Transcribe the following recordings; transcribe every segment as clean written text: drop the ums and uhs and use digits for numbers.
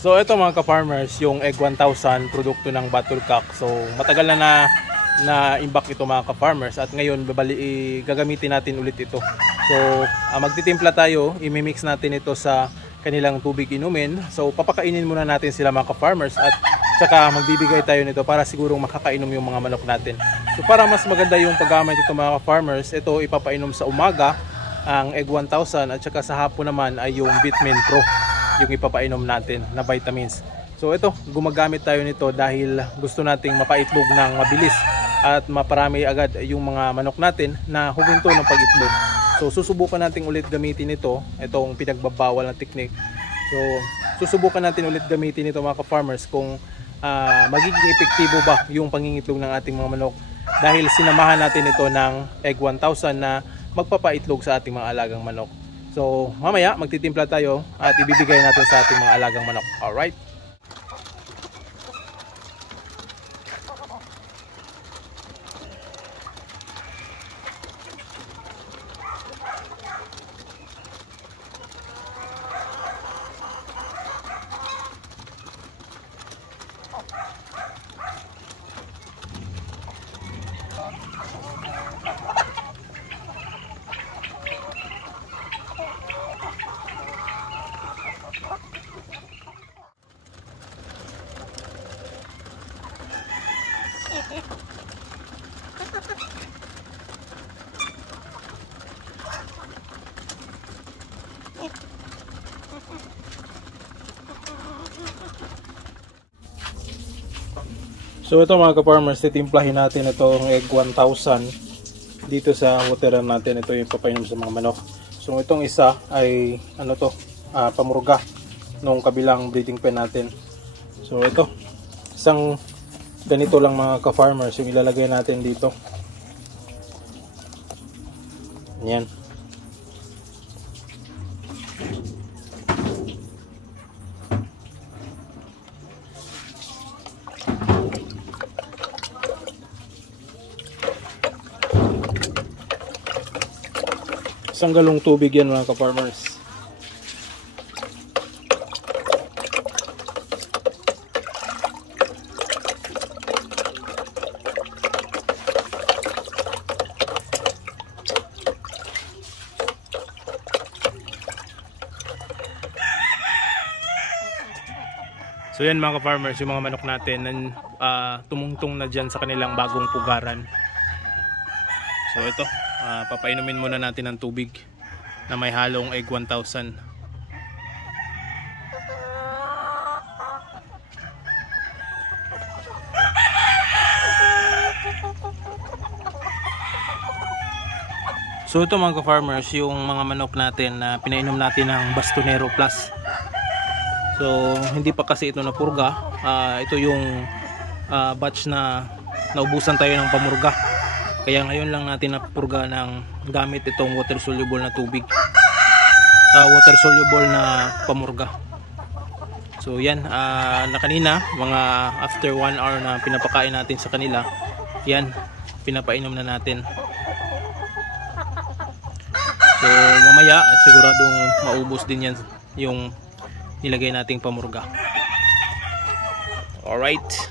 So ito mga ka-farmers, yung Egg 1000 produkto ng Battlecock. So matagal na imbak ito mga ka-farmers at ngayon gagamitin natin ulit ito. So magtitimpla tayo, imimix natin ito sa kanilang tubig inumin. So papakainin muna natin sila mga ka-farmers at saka magbibigay tayo nito para sigurong makakainom yung mga manok natin. So para mas maganda yung paggamit ito mga ka-farmers, ito ipapainom sa umaga ang Egg 1000 at saka sa hapon naman ay yung Vitamin Pro yung ipapainom natin na vitamins. So ito, gumagamit tayo nito dahil gusto nating mapaitlog ng mabilis at maparami agad yung mga manok natin na huminto ng pag-itlog. So susubukan natin ulit gamitin ito, itong pinagbabawal na technique. So susubukan natin ulit gamitin ito mga ka-farmers kung magiging epektibo ba yung pangingitlog ng ating mga manok dahil sinamahan natin ito ng Egg 1000 na magpapaitlog sa ating mga alagang manok. So mamaya magtitimpla tayo at ibibigay natin sa ating mga alagang manok. Alright? So ito mga ka-farmers, titimplahin natin itong Egg 1000 dito sa wateran natin. Ito yung papainom sa mga manok. So itong isa ay pamurga nung kabilang breeding pen natin. So ito, isang ganito lang mga ka-farmers yung ilalagay natin dito. Yan. Isang galong tubig yan mga ka-farmers. So yan mga ka-farmers, yung mga manok natin tumungtong na dyan sa kanilang bagong pugaran. So ito, papainumin muna natin ng tubig na may halong Egg 1000. So ito mga ka-farmers, yung mga manok natin na pinainom natin ng Bastonero Plus. So hindi pa kasi ito napurga. Ito yung batch na naubusan tayo ng pamurga. Kaya ngayon lang natin napurga ng gamit itong water soluble na tubig. Water soluble na pamurga. So yan, na kanina mga after 1 hour na pinapakain natin sa kanila, yan, pinapainom na natin. So mamaya siguradong maubos din yan yung nilagay nating pamurga. Alright.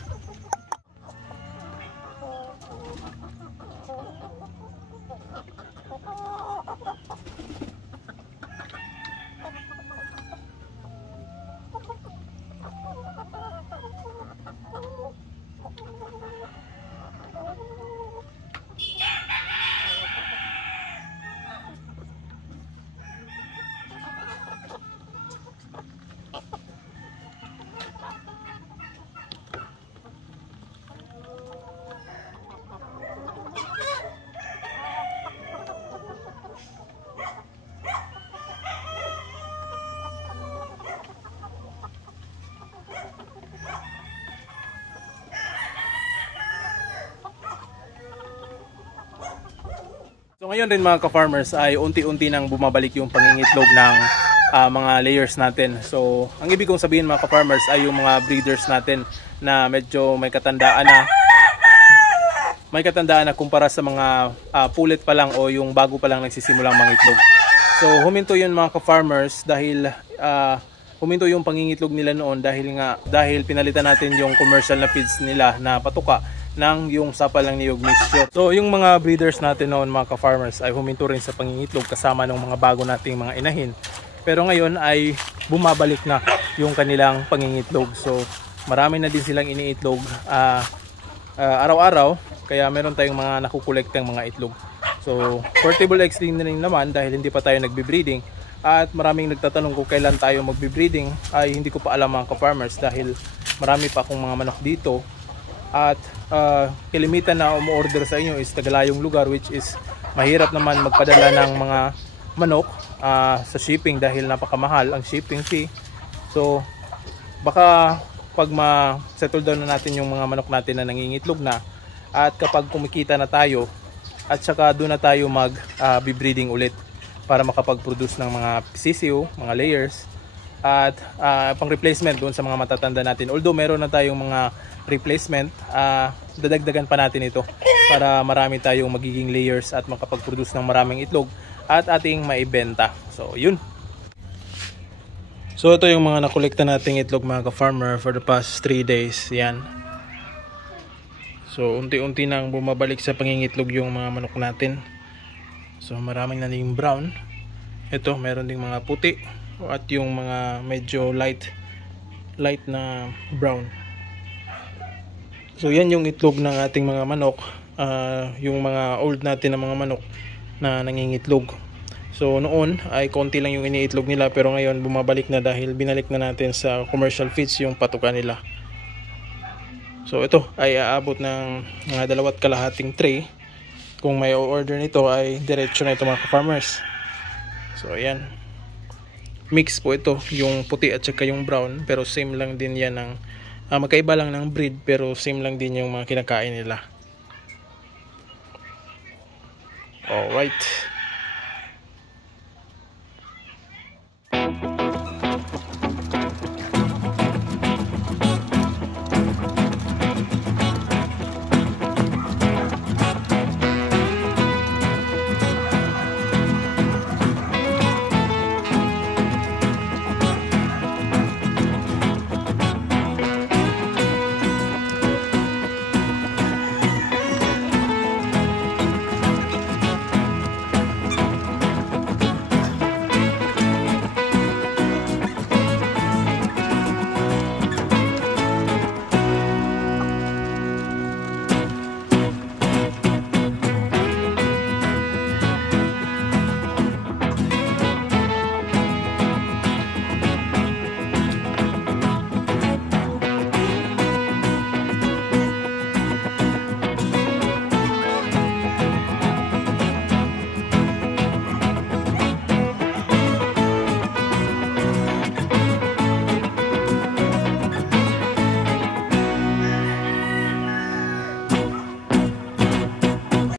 So ngayon rin mga ka-farmers ay unti-unti nang bumabalik yung pangingitlog ng mga layers natin. So ang ibig kong sabihin mga ka-farmers ay yung mga breeders natin na medyo may katandaan na kumpara sa mga pulit pa lang o yung bago pa lang nagsisimulang mangitlog. So huminto yun mga ka-farmers dahil huminto yung pangingitlog nila noon dahil pinalitan natin yung commercial na feeds nila na patuka ng yung sapalang niyog mixture. So yung mga breeders natin noon mga ka-farmers ay huminto rin sa pangingitlog kasama ng mga bago nating mga inahin. Pero ngayon ay bumabalik na yung kanilang pangingitlog. So marami na din silang iniitlog araw-araw, kaya meron tayong mga nakukolektang mga itlog. So portable eggs din naman dahil hindi pa tayo nagbe-breeding. At maraming nagtatanong kung kailan tayo magbe-breeding, ay hindi ko pa alam mga ka-farmers dahil marami pa akong mga manok dito. At kilimitan na umu-order sa inyo is tagalayong lugar, which is mahirap naman magpadala ng mga manok sa shipping dahil napakamahal ang shipping fee. So baka pag ma-settle down na natin yung mga manok natin na nangingitlog na, at kapag kumikita na tayo, at saka doon na tayo mag-breeding ulit para makapag-produce ng mga sisiyo, mga layers, at pang replacement doon sa mga matatanda natin. Although meron na tayong mga replacement, dadagdagan pa natin ito para marami tayong magiging layers at makapag-produce ng maraming itlog at ating maibenta. So yun. So ito yung mga nakolekta nating itlog mga ka-farmer for the past 3 days. Yan. So unti-unti nang bumabalik sa pangingitlog yung mga manok natin. So maraming na yung brown. Ito meron ding mga puti at yung mga medyo light na brown. So yan yung itlog ng ating mga manok, yung mga old natin na mga manok na nangingitlog. So noon ay konti lang yung iniitlog nila, pero ngayon bumabalik na dahil binalik na natin sa commercial feeds yung patuka nila. So ito ay aabot ng mga 2.5 tray. Kung may order nito ay diretso na ito mga farmers. So ayan, mix po ito, yung puti at saka yung brown, pero same lang din yan ng magkaiba lang ng breed, pero same lang din yung mga kinakain nila. Alright.